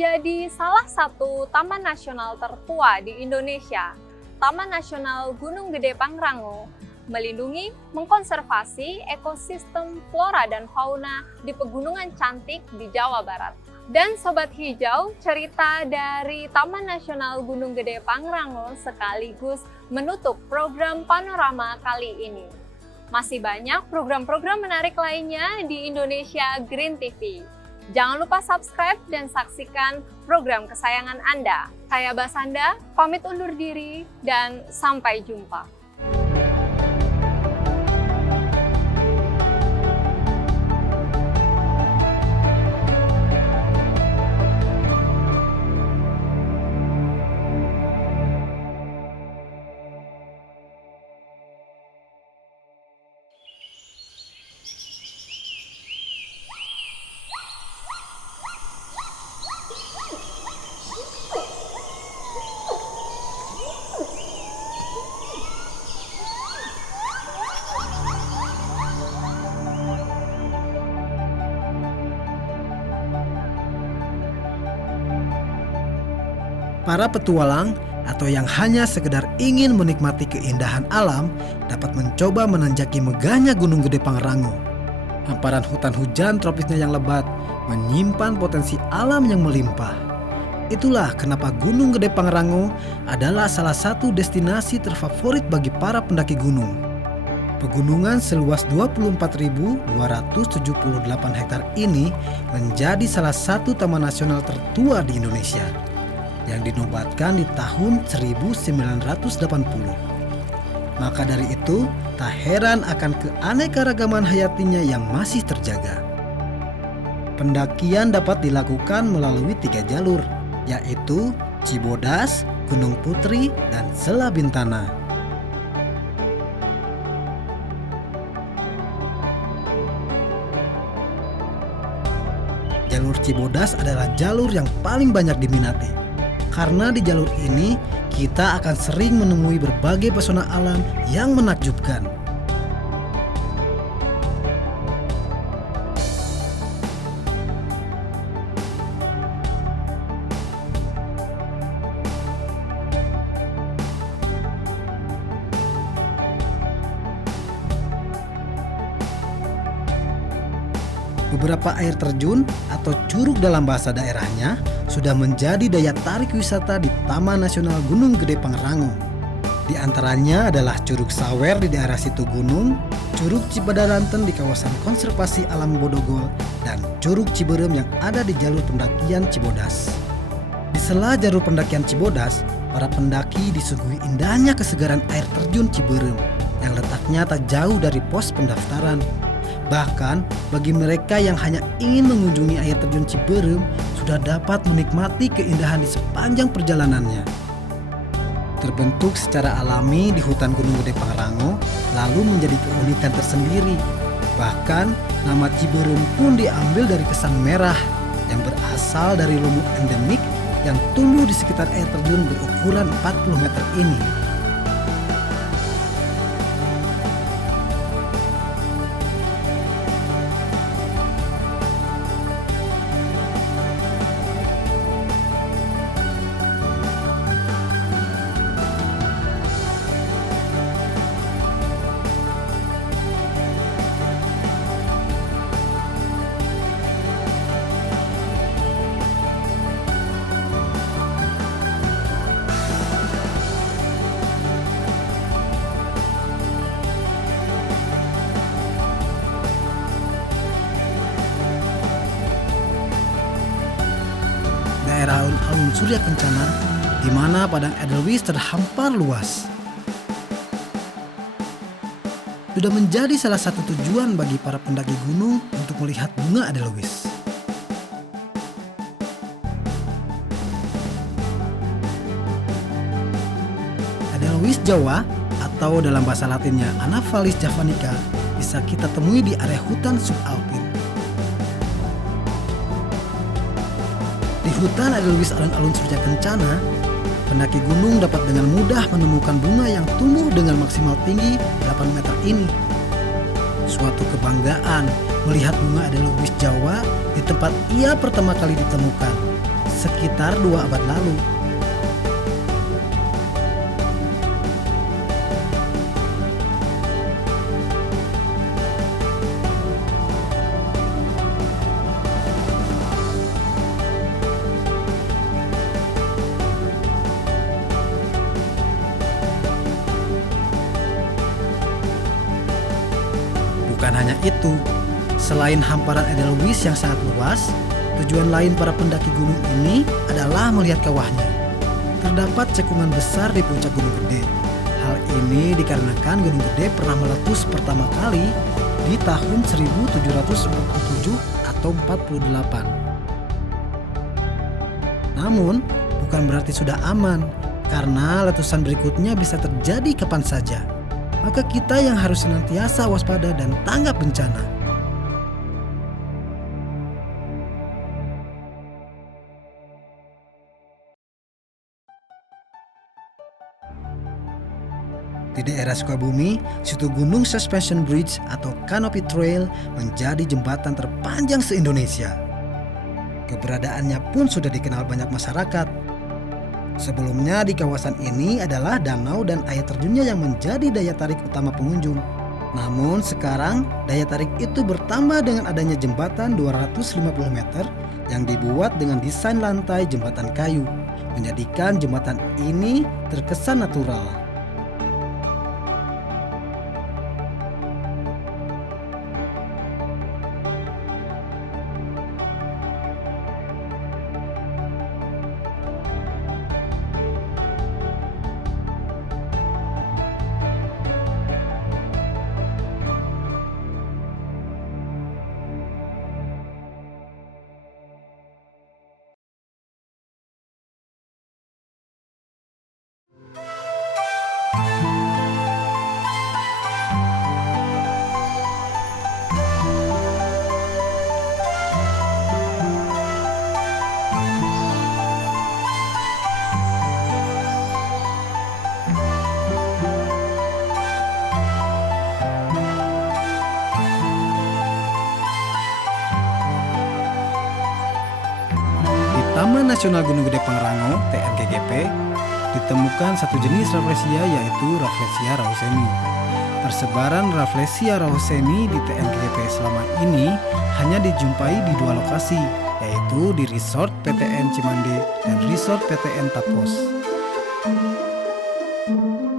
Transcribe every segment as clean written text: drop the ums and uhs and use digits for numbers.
menjadi salah satu taman nasional tertua di Indonesia, Taman Nasional Gunung Gede Pangrango melindungi, mengkonservasi ekosistem flora dan fauna di pegunungan cantik di Jawa Barat. Dan Sobat Hijau, cerita dari Taman Nasional Gunung Gede Pangrango sekaligus menutup program Panorama kali ini. Masih banyak program-program menarik lainnya di Indonesia Green TV. Jangan lupa subscribe dan saksikan program kesayangan Anda. Saya Basanda, pamit undur diri dan sampai jumpa. Para petualang atau yang hanya sekedar ingin menikmati keindahan alam dapat mencoba menanjaki megahnya Gunung Gede Pangrango. Hamparan hutan hujan tropisnya yang lebat menyimpan potensi alam yang melimpah. Itulah kenapa Gunung Gede Pangrango adalah salah satu destinasi terfavorit bagi para pendaki gunung. Pegunungan seluas 24.278 hektar ini menjadi salah satu taman nasional tertua di Indonesia yang dinobatkan di tahun 1980. Maka dari itu, tak heran akan keanekaragaman hayatinya yang masih terjaga. Pendakian dapat dilakukan melalui 3 jalur, yaitu Cibodas, Gunung Putri, dan Sela Bintana. Jalur Cibodas adalah jalur yang paling banyak diminati. Karena di jalur ini, kita akan sering menemui berbagai pesona alam yang menakjubkan. Beberapa air terjun atau curug dalam bahasa daerahnya sudah menjadi daya tarik wisata di Taman Nasional Gunung Gede Pangrango. Di antaranya adalah Curug Sawer di daerah Situ Gunung, Curug Cibadaranten di kawasan konservasi alam Bodogol, dan Curug Ciberem yang ada di jalur pendakian Cibodas. Di sela jalur pendakian Cibodas, para pendaki disuguhi indahnya kesegaran air terjun Ciberem yang letaknya tak jauh dari pos pendaftaran. Bahkan bagi mereka yang hanya ingin mengunjungi air terjun Ciberem sudah dapat menikmati keindahan di sepanjang perjalanannya. Terbentuk secara alami di hutan Gunung Gede Pangrango lalu menjadi keunikan tersendiri. Bahkan nama Ciberem pun diambil dari kesan merah yang berasal dari lumut endemik yang tumbuh di sekitar air terjun berukuran 40 meter ini. Daerah alun-alun Surya Kencana, di mana padang Edelweiss terhampar luas. Sudah menjadi salah satu tujuan bagi para pendaki gunung untuk melihat bunga Edelweiss. Edelweiss Jawa atau dalam bahasa Latinnya Anaphalis javanica bisa kita temui di area hutan subalpin. Di hutan Edelweiss alun-alun Surya Kencana, pendaki gunung dapat dengan mudah menemukan bunga yang tumbuh dengan maksimal tinggi 8 meter ini. Suatu kebanggaan melihat bunga Edelweiss Jawa di tempat ia pertama kali ditemukan. sekitar 2 abad lalu. Bukan hanya itu, selain hamparan Edelweiss yang sangat luas, tujuan lain para pendaki gunung ini adalah melihat kawahnya. Terdapat cekungan besar di puncak Gunung Gede. Hal ini dikarenakan Gunung Gede pernah meletus pertama kali di tahun 1747 atau 48. Namun, bukan berarti sudah aman, karena letusan berikutnya bisa terjadi kapan saja. Maka kita yang harus senantiasa waspada dan tanggap bencana. Di daerah Sukabumi, situ Gunung Suspension Bridge atau Canopy Trail menjadi jembatan terpanjang se-Indonesia. Keberadaannya pun sudah dikenal banyak masyarakat. Sebelumnya di kawasan ini adalah danau dan air terjunnya yang menjadi daya tarik utama pengunjung. Namun sekarang daya tarik itu bertambah dengan adanya jembatan 250 meter yang dibuat dengan desain lantai jembatan kayu, menjadikan jembatan ini terkesan natural. Taman Nasional Gunung Gede Pangrango (TNGGP) ditemukan satu jenis Rafflesia yaitu Rafflesia rawseni. Persebaran Rafflesia rawseni di TNGGP selama ini hanya dijumpai di 2 lokasi, yaitu di Resort PTN Cimande dan Resort PTN Tapos.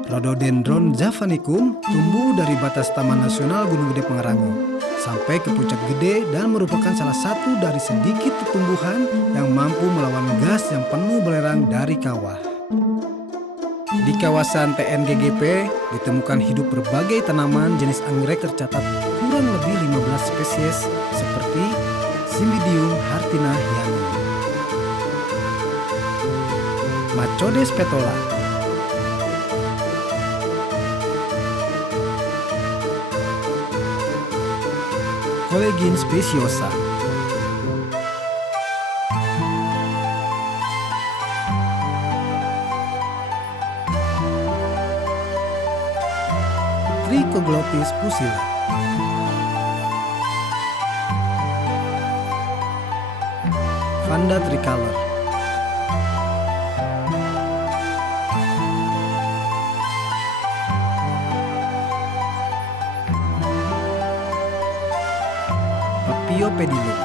Rhododendron javanicum tumbuh dari batas Taman Nasional Gunung Gede Pangrango sampai ke puncak gede dan merupakan salah satu dari sedikit tumbuhan yang mampu melawan gas yang penuh belerang dari kawah. Di kawasan TNGGP ditemukan hidup berbagai tanaman jenis anggrek tercatat kurang lebih 15 spesies seperti Cymbidium hartina hyani, Macodes petola, Colegin speciosa, Trichoglottis pusilla, Vanda tricolor, Paphiopedilum,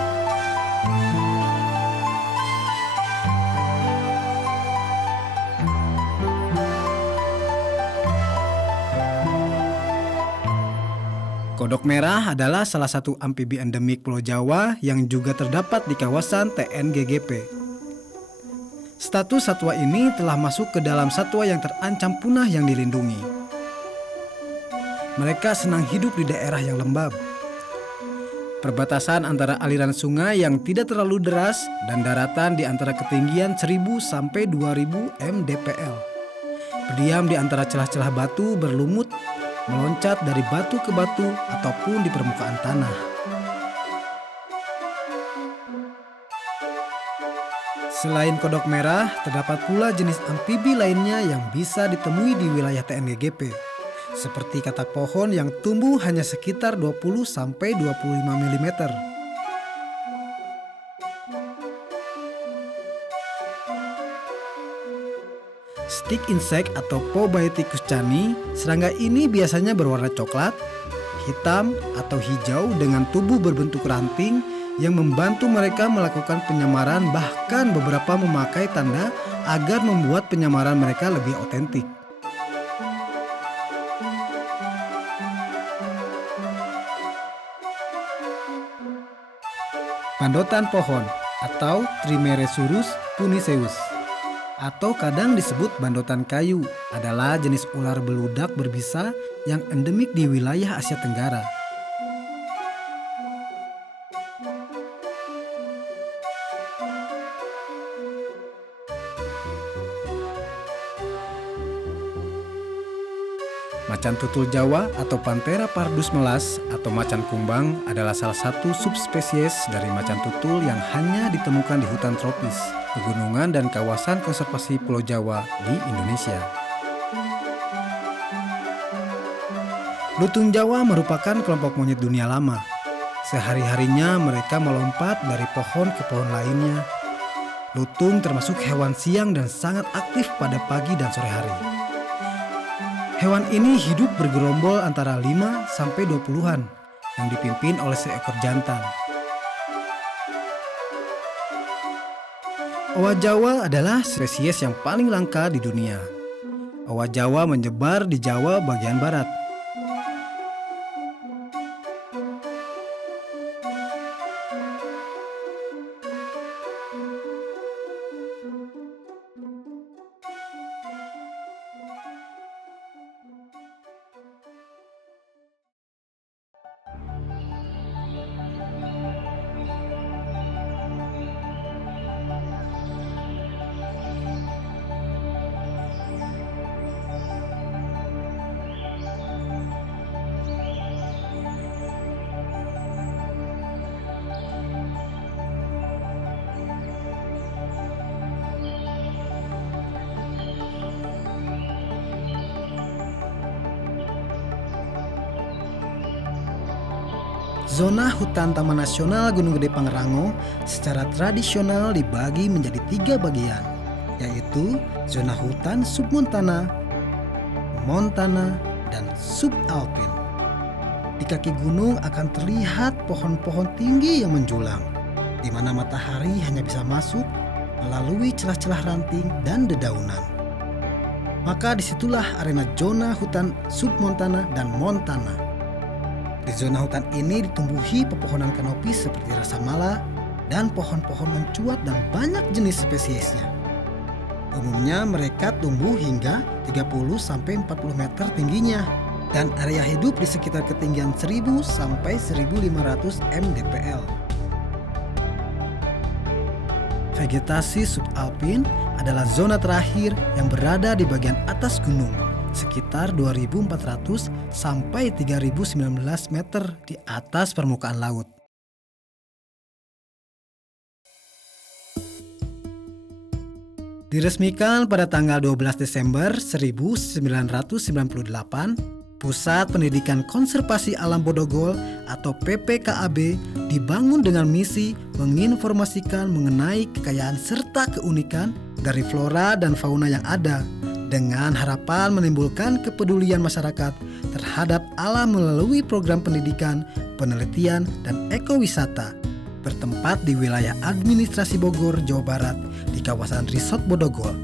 Kodok merah adalah salah satu amfibi endemik Pulau Jawa yang juga terdapat di kawasan TNGGP. Status satwa ini telah masuk ke dalam satwa yang terancam punah yang dilindungi. Mereka senang hidup di daerah yang lembab. Perbatasan antara aliran sungai yang tidak terlalu deras dan daratan di antara ketinggian 1000 sampai 2000 mdpl. Berdiam di antara celah-celah batu berlumut, meloncat dari batu ke batu ataupun di permukaan tanah. Selain kodok merah, terdapat pula jenis amfibi lainnya yang bisa ditemui di wilayah TNGGP. Seperti katak pohon yang tumbuh hanya sekitar 20 sampai 25 mm. stick insect atau Pobioticus cani, serangga ini biasanya berwarna coklat, hitam, atau hijau dengan tubuh berbentuk ranting yang membantu mereka melakukan penyamaran, bahkan beberapa memakai tanda agar membuat penyamaran mereka lebih otentik. Bandotan pohon atau Trimeresurus puniceus atau kadang disebut bandotan kayu adalah jenis ular beludak berbisa yang endemik di wilayah Asia Tenggara. Macan tutul Jawa atau Panthera pardus melas atau macan kumbang adalah salah satu subspesies dari macan tutul yang hanya ditemukan di hutan tropis, pegunungan dan kawasan konservasi Pulau Jawa di Indonesia. Lutung Jawa merupakan kelompok monyet dunia lama. Sehari-harinya mereka melompat dari pohon ke pohon lainnya. Lutung termasuk hewan siang dan sangat aktif pada pagi dan sore hari. Hewan ini hidup bergerombol antara 5-20-an yang dipimpin oleh seekor jantan. Owa Jawa adalah spesies yang paling langka di dunia. Owa Jawa menyebar di Jawa bagian barat. Zona hutan Taman Nasional Gunung Gede Pangrango secara tradisional dibagi menjadi 3 bagian, yaitu zona hutan submontana, montana, dan subalpin. Di kaki gunung akan terlihat pohon-pohon tinggi yang menjulang, di mana matahari hanya bisa masuk melalui celah-celah ranting dan dedaunan. Maka disitulah arena zona hutan submontana dan montana. Di zona hutan ini ditumbuhi pepohonan kanopis seperti rasamala dan pohon-pohon mencuat dan banyak jenis spesiesnya. Umumnya mereka tumbuh hingga 30-40 meter tingginya dan area hidup di sekitar ketinggian 1000 sampai 1500 mdpl. Vegetasi subalpin adalah zona terakhir yang berada di bagian atas gunung, sekitar 2.400 sampai 3.019 meter di atas permukaan laut. Diresmikan pada tanggal 12 Desember 1998, Pusat Pendidikan Konservasi Alam Bodogol atau PPKAB dibangun dengan misi menginformasikan mengenai kekayaan serta keunikan dari flora dan fauna yang ada, dengan harapan menimbulkan kepedulian masyarakat terhadap alam melalui program pendidikan, penelitian, dan ekowisata bertempat di wilayah administrasi Bogor, Jawa Barat di kawasan Resort Bodogol.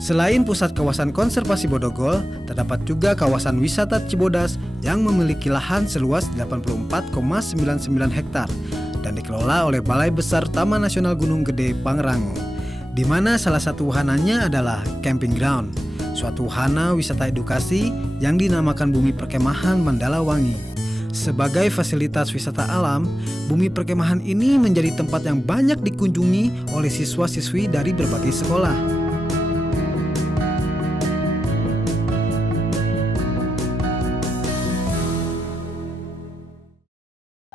Selain pusat kawasan konservasi Bodogol, terdapat juga kawasan wisata Cibodas yang memiliki lahan seluas 84,99 hektar dan dikelola oleh Balai Besar Taman Nasional Gunung Gede Pangrango, di mana salah satu wahananya adalah camping ground, suatu wahana wisata edukasi yang dinamakan Bumi Perkemahan Mandala Wangi. Sebagai fasilitas wisata alam, Bumi Perkemahan ini menjadi tempat yang banyak dikunjungi oleh siswa-siswi dari berbagai sekolah.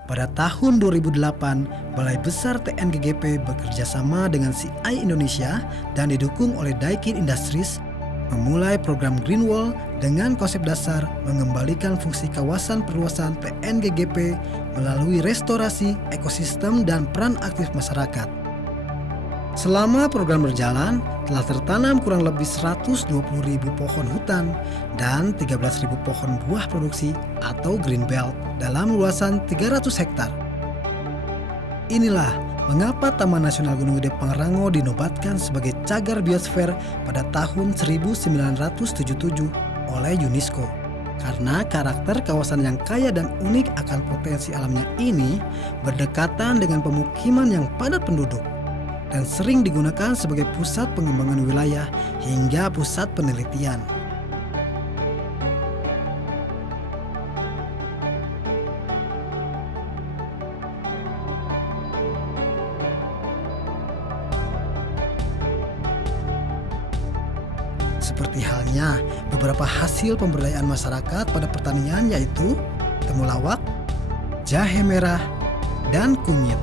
Pada tahun 2008, Balai Besar TNGGP bekerjasama dengan CI Indonesia dan didukung oleh Daikin Industries memulai program Green Wall dengan konsep dasar mengembalikan fungsi kawasan perluasan TNGGP melalui restorasi ekosistem dan peran aktif masyarakat. Selama program berjalan, telah tertanam kurang lebih 120.000 pohon hutan dan 13.000 pohon buah produksi atau green belt dalam luasan 300 hektar. Inilah mengapa Taman Nasional Gunung Gede Pangrango dinobatkan sebagai cagar biosfer pada tahun 1977 oleh UNESCO. Karena karakter kawasan yang kaya dan unik akan potensi alamnya ini berdekatan dengan pemukiman yang padat penduduk dan sering digunakan sebagai pusat pengembangan wilayah hingga pusat penelitian. Seperti halnya beberapa hasil pemberdayaan masyarakat pada pertanian yaitu temulawak, jahe merah, dan kunyit.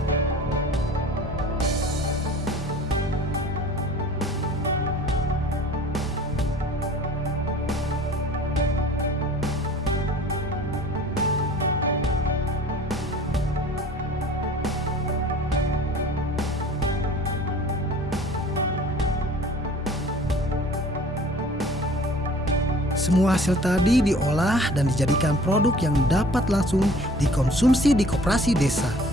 Semua hasil tadi diolah dan dijadikan produk yang dapat langsung dikonsumsi di koperasi desa.